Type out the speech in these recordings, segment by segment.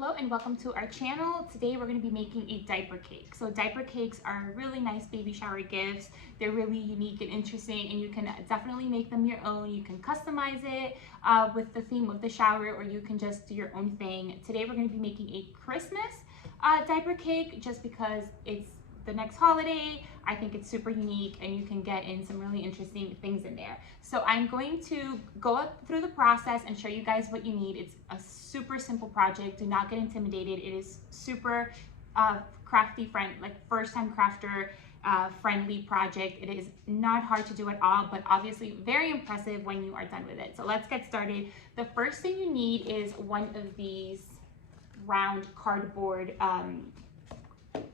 Hello and welcome to our channel. Today we're going to be making a diaper cake. So diaper cakes are really nice baby shower gifts. They're really unique and interesting, and you can definitely make them your own. You can customize it with the theme of the shower, or you can just do your own thing. Today we're going to be making a Christmas diaper cake just because it's the next holiday. I think it's super unique and you can get in some really interesting things in there. So I'm going to go up through the process and show you guys what you need. It's a super simple project. Do not get intimidated. It is super crafty friend, like first time crafter friendly project. It is not hard to do at all, but obviously very impressive when you are done with it. So let's get started. The first thing you need is one of these round cardboard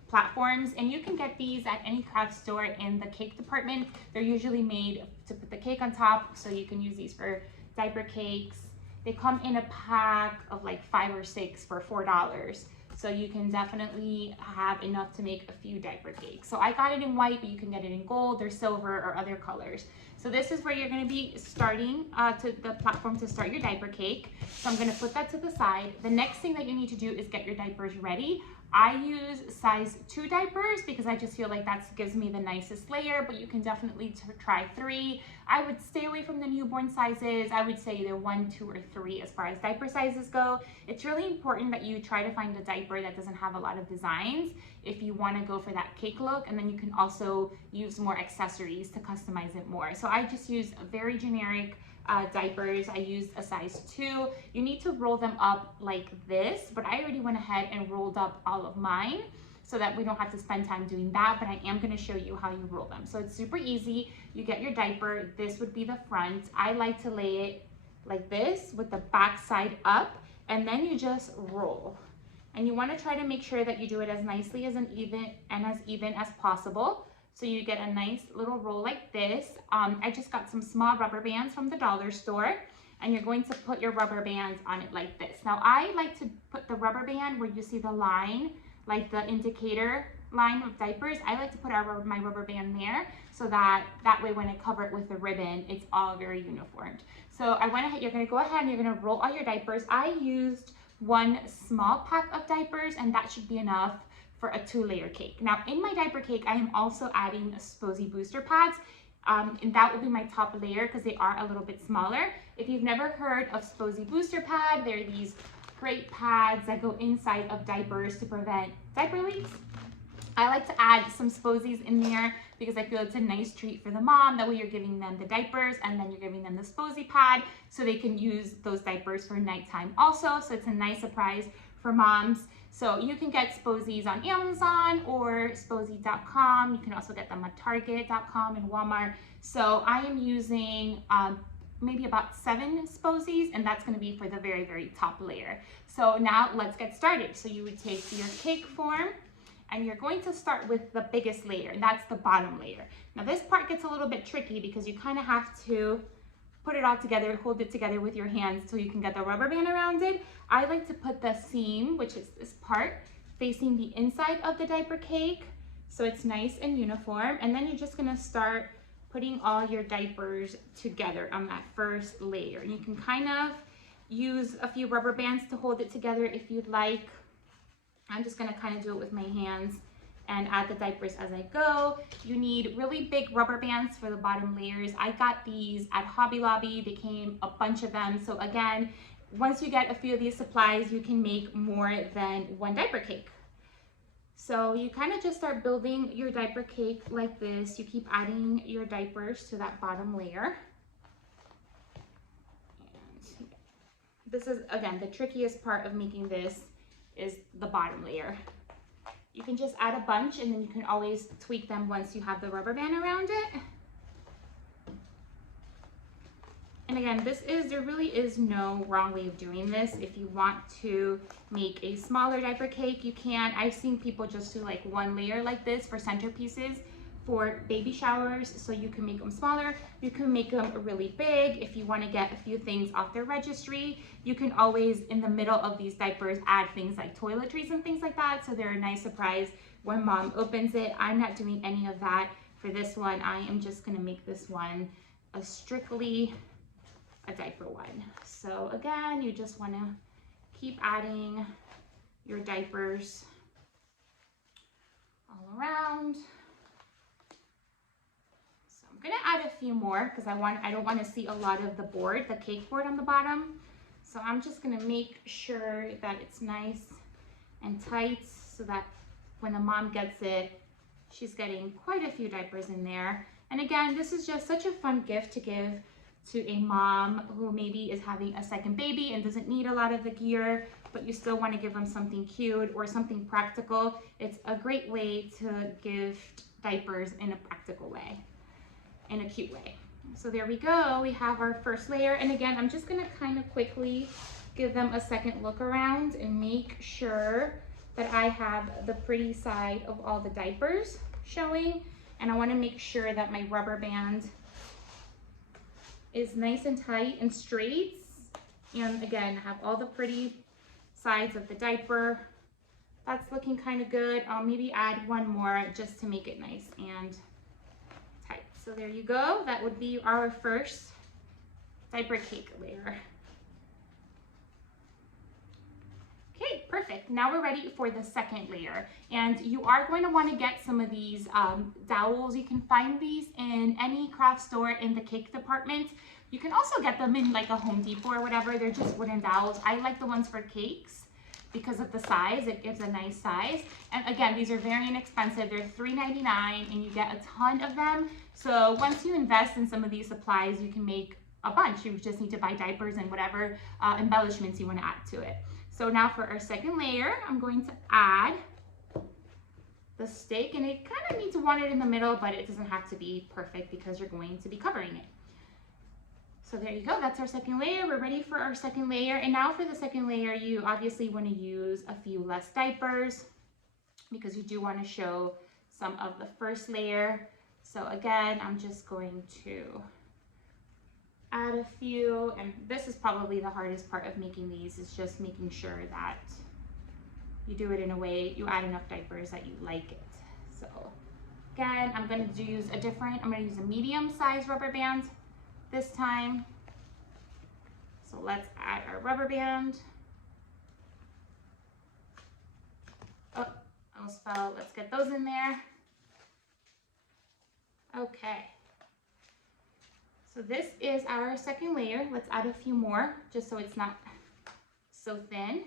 platforms, and you can get these at any craft store in the cake department. They're usually made to put the cake on top, so you can use these for diaper cakes. They come in a pack of like 5 or 6 for $4, so you can definitely have enough to make a few diaper cakes. So I got it in white, but you can get it in gold or silver or other colors. So this is where you're going to be starting to the platform to start your diaper cake. So I'm going to put that to the side. The next thing that you need to do is get your diapers ready. I use size 2 diapers because I just feel like that gives me the nicest layer, but you can definitely try 3. I would stay away from the newborn sizes. I would say either 1, 2, or 3 as far as diaper sizes go. It's really important that you try to find a diaper that doesn't have a lot of designs if you want to go for that cake look, and then you can also use more accessories to customize it more. So I just use a very generic diapers. I used a size 2. You need to roll them up like this, but I already went ahead and rolled up all of mine so that we don't have to spend time doing that, but I am going to show you how you roll them. So it's super easy. You get your diaper. This would be the front. I like to lay it like this with the back side up, and then you just roll. And you want to try to make sure that you do it as nicely as even as possible. So you get a nice little roll like this. I just got some small rubber bands from the dollar store, and you're going to put your rubber bands on it like this. Now I like to put the rubber band where you see the line, like the indicator line of diapers. I like to put my rubber band there so that way when I cover it with the ribbon, it's all very uniformed. So I went ahead, you're going to go ahead and you're going to roll all your diapers. I used 1 small pack of diapers, and that should be enough for a 2-layer cake. Now in my diaper cake, I am also adding Sposie booster pads, and that will be my top layer because they are a little bit smaller. If you've never heard of Sposie booster pad, they're these great pads that go inside of diapers to prevent diaper leaks. I like to add some Sposies in there because I feel it's a nice treat for the mom. That way you're giving them the diapers and then you're giving them the Sposie pad so they can use those diapers for nighttime also. So it's a nice surprise for moms. So you can get Sposies on Amazon or Sposie.com. You can also get them at Target.com and Walmart. So I am using maybe about 7 Sposies, and that's going to be for the very, very top layer. So now let's get started. So you would take your cake form, and you're going to start with the biggest layer, and that's the bottom layer. Now this part gets a little bit tricky because you kind of have to put it all together, hold it together with your hands so you can get the rubber band around it. I like to put the seam, which is this part, facing the inside of the diaper cake so it's nice and uniform. And then you're just gonna start putting all your diapers together on that first layer. And you can kind of use a few rubber bands to hold it together if you'd like. I'm just gonna kind of do it with my hands and add the diapers as I go. You need really big rubber bands for the bottom layers. I got these at Hobby Lobby. They came a bunch of them. So again, once you get a few of these supplies, you can make more than 1 diaper cake. So you kind of just start building your diaper cake like this. You keep adding your diapers to that bottom layer. And this is, again, the trickiest part of making this is the bottom layer. You can just add a bunch, and then you can always tweak them once you have the rubber band around it. And again, there really is no wrong way of doing this. If you want to make a smaller diaper cake, you can. I've seen people just do like 1 layer like this for centerpieces for baby showers, so you can make them smaller. You can make them really big if you want to get a few things off their registry. You can always, in the middle of these diapers, add things like toiletries and things like that, so they're a nice surprise when mom opens it. I'm not doing any of that for this one. I am just going to make this one strictly a diaper one. So again, you just want to keep adding your diapers all around. So I'm gonna add a few more because I don't want to see a lot of the board, the cake board on the bottom. So I'm just gonna make sure that it's nice and tight so that when the mom gets it, she's getting quite a few diapers in there. And again, this is just such a fun gift to give to a mom who maybe is having a second baby and doesn't need a lot of the gear, but you still want to give them something cute or something practical. It's a great way to gift diapers in a practical way, in a cute way. So there we go, we have our first layer. And again, I'm just gonna kind of quickly give them a second look around and make sure that I have the pretty side of all the diapers showing. And I wanna make sure that my rubber band is nice and tight and straight. And again, have all the pretty sides of the diaper. That's looking kind of good. I'll maybe add one more just to make it nice and tight. So there you go. That would be our first diaper cake layer. Okay, perfect. Now we're ready for the second layer. And you are going to want to get some of these dowels. You can find these in any craft store in the cake department. You can also get them in like a Home Depot or whatever. They're just wooden dowels. I like the ones for cakes because of the size. It gives a nice size. And again, these are very inexpensive. They're $3.99 and you get a ton of them. So once you invest in some of these supplies, you can make a bunch. You just need to buy diapers and whatever embellishments you want to add to it. So now for our second layer, I'm going to add the stick, and it kind of needs to want it in the middle, but it doesn't have to be perfect because you're going to be covering it. So there you go, that's our second layer. We're ready for our second layer. And now for the second layer, you obviously want to use a few less diapers because you do want to show some of the first layer. So again, I'm just going to add a few, and this is probably the hardest part of making these, is just making sure that you do it in a way, you add enough diapers that you like it. So again, I'm going to use a medium size rubber band this time. So let's add our rubber band. Oh, almost fell. Let's get those in there. Okay. So this is our second layer. Let's add a few more just so it's not so thin.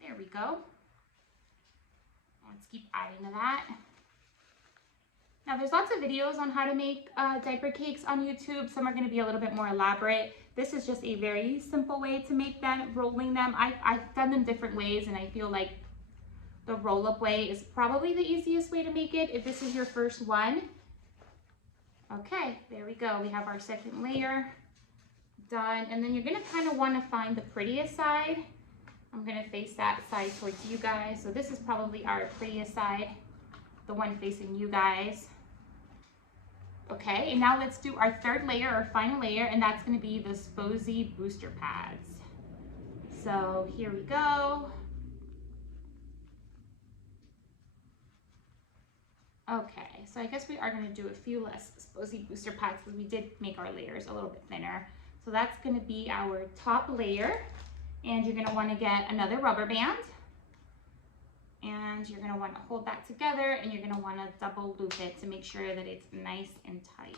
There we go. Let's keep adding to that. Now there's lots of videos on how to make diaper cakes on YouTube. Some are going to be a little bit more elaborate. This is just a very simple way to make them, rolling them. I've done them different ways, and I feel like the roll-up way is probably the easiest way to make it if this is your first one. Okay, there we go. We have our second layer done, and then you're going to kind of want to find the prettiest side. I'm going to face that side towards you guys. So this is probably our prettiest side, the one facing you guys. Okay, and now let's do our third layer, our final layer, and that's going to be the Sposie booster pads. So here we go. Okay, so I guess we are going to do a few less Sposie booster pads because we did make our layers a little bit thinner. So that's going to be our top layer, and you're going to want to get another rubber band, and you're going to want to hold that together, and you're going to want to double loop it to make sure that it's nice and tight.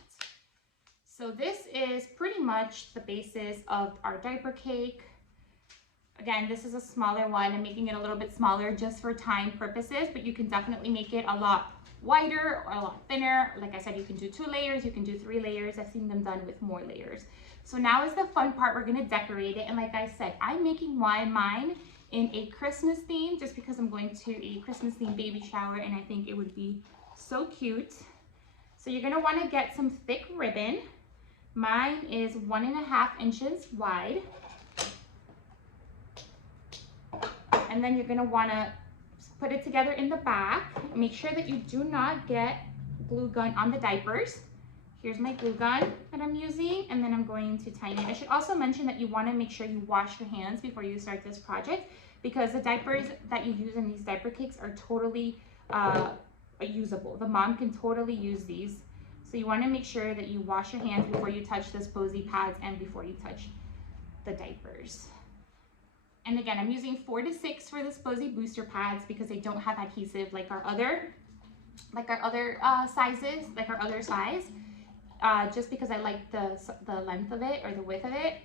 So this is pretty much the basis of our diaper cake. Again, this is a smaller one. I'm making it a little bit smaller just for time purposes, but you can definitely make it a lot wider or a lot thinner. Like I said, you can do 2 layers, you can do 3 layers. I've seen them done with more layers. So now is the fun part. We're gonna decorate it. And like I said, I'm making mine in a Christmas theme just because I'm going to a Christmas themed baby shower and I think it would be so cute. So you're gonna wanna get some thick ribbon. Mine is 1.5 inches wide. And then you're gonna wanna put it together in the back. Make sure that you do not get glue gun on the diapers. Here's my glue gun that I'm using, and then I'm going to tighten it. I should also mention that you want to make sure you wash your hands before you start this project, because the diapers that you use in these diaper cakes are totally usable. The mom can totally use these. So you want to make sure that you wash your hands before you touch the Sposie pads and before you touch the diapers. And again, I'm using 4 to 6 for the Sposie booster pads because they don't have adhesive like our other sizes, like our other size. Just because I like the length of it or the width of it.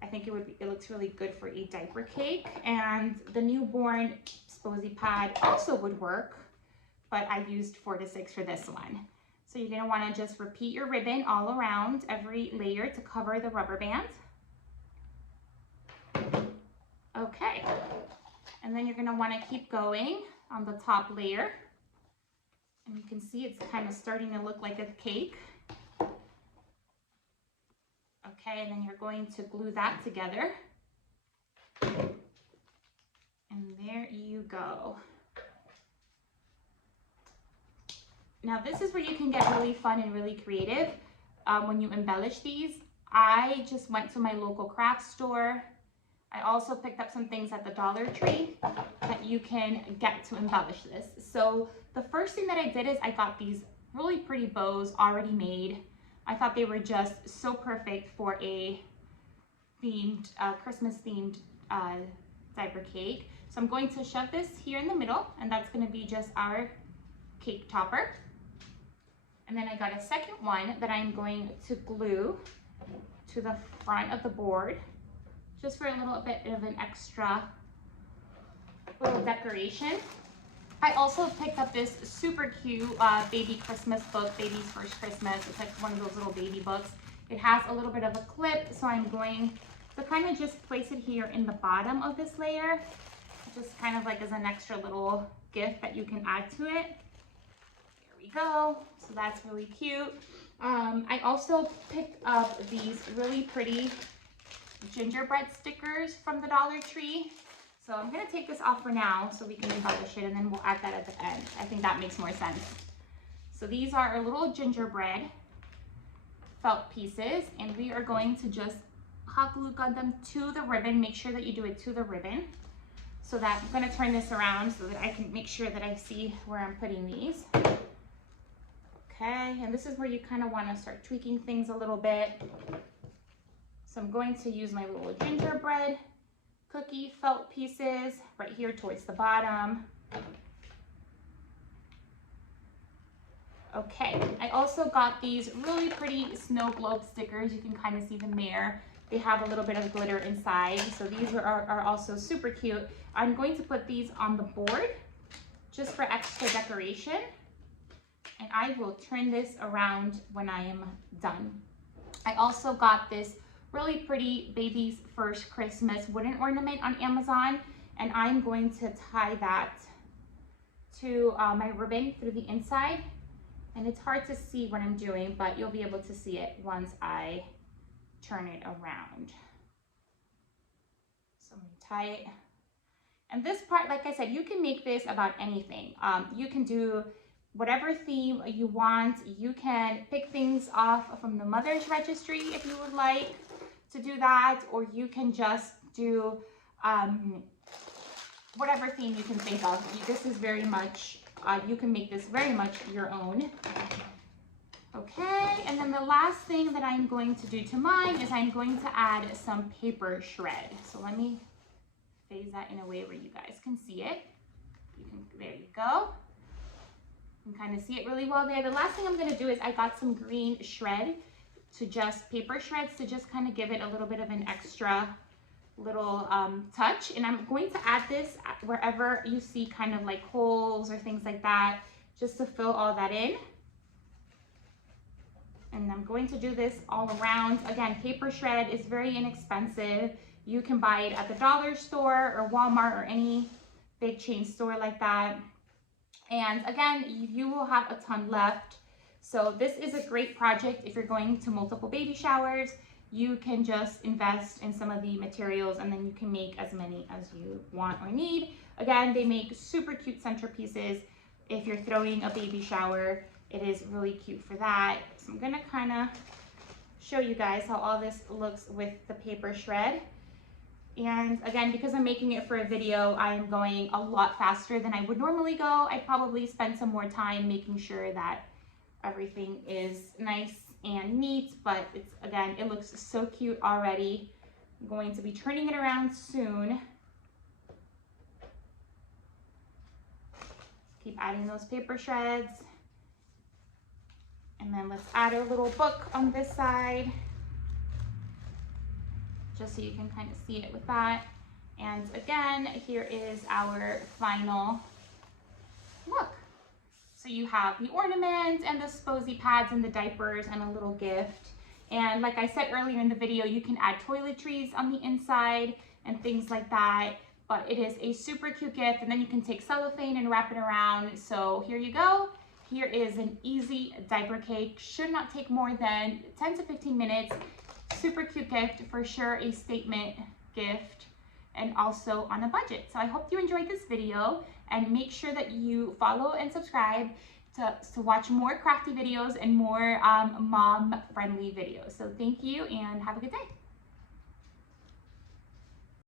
I think it looks really good for a diaper cake. And the newborn Sposie pad also would work, but I used 4 to 6 for this one. So you're gonna wanna just repeat your ribbon all around every layer to cover the rubber band. Okay, and then you're gonna wanna keep going on the top layer. And you can see it's kind of starting to look like a cake. Okay, and then you're going to glue that together. And there you go. Now this is where you can get really fun and really creative when you embellish these. I just went to my local craft store. I also picked up some things at the Dollar Tree that you can get to embellish this. So the first thing that I did is I got these really pretty bows already made. I thought they were just so perfect for a Christmas themed diaper cake. So I'm going to shove this here in the middle, and that's going to be just our cake topper. And then I got a second one that I'm going to glue to the front of the board, just for a little bit of an extra little decoration. I also picked up this super cute baby Christmas book, Baby's First Christmas. It's like one of those little baby books. It has a little bit of a clip, so I'm going to kind of just place it here in the bottom of this layer, just kind of like as an extra little gift that you can add to it. There we go. So that's really cute. I also picked up these really pretty gingerbread stickers from the Dollar Tree. So I'm gonna take this off for now so we can embellish it, and then we'll add that at the end. I think that makes more sense. So these are our little gingerbread felt pieces, and we are going to just hot glue gun them to the ribbon. Make sure that you do it to the ribbon. So that I'm gonna turn this around so that I can make sure that I see where I'm putting these. Okay, and this is where you kind of wanna start tweaking things a little bit. So I'm going to use my little gingerbread cookie felt pieces right here towards the bottom. Okay, I also got these really pretty snow globe stickers. You can kind of see them there. They have a little bit of glitter inside, so these are also super cute. I'm going to put these on the board just for extra decoration, and I will turn this around when I am done. I also got this really pretty Baby's First Christmas wooden ornament on Amazon, and I'm going to tie that to my ribbon through the inside. And it's hard to see what I'm doing, but you'll be able to see it once I turn it around. So I'm gonna tie it. And this part, like I said, you can make this about anything. You can do whatever theme you want. You can pick things off from the Mother's Registry if you would like to do that, or you can just do whatever theme you can think of. This is very much, you can make this very much your own. Okay, and then the last thing that I'm going to do to mine is I'm going to add some paper shred. So let me phase that in a way where you guys can see it. There you go. You can kind of see it really well there. The last thing I'm going to do is I got some green shred, to just paper shreds to just kind of give it a little bit of an extra little touch. And I'm going to add this wherever you see kind of like holes or things like that, just to fill all that in. And I'm going to do this all around. Again, paper shred is very inexpensive. You can buy it at the dollar store or Walmart or any big chain store like that. And again, you will have a ton left. So this is a great project if you're going to multiple baby showers. You can just invest in some of the materials, and then you can make as many as you want or need. Again, they make super cute centerpieces. If you're throwing a baby shower, it is really cute for that. So I'm gonna kind of show you guys how all this looks with the paper shred. And again, because I'm making it for a video, I am going a lot faster than I would normally go. I probably spend some more time making sure that everything is nice and neat, but it's, again, it looks so cute already. I'm going to be turning it around soon. Keep adding those paper shreds. And then let's add a little book on this side, just so you can kind of see it with that. And again, here is our final look. So you have the ornament and the Sposie pads and the diapers and a little gift. And like I said earlier in the video, you can add toiletries on the inside and things like that. But it is a super cute gift, and then you can take cellophane and wrap it around. So here you go. Here is an easy diaper cake. Should not take more than 10 to 15 minutes. Super cute gift, for sure a statement gift, and also on a budget. So I hope you enjoyed this video, and make sure that you follow and subscribe to watch more crafty videos and more mom-friendly videos. So thank you and have a good day.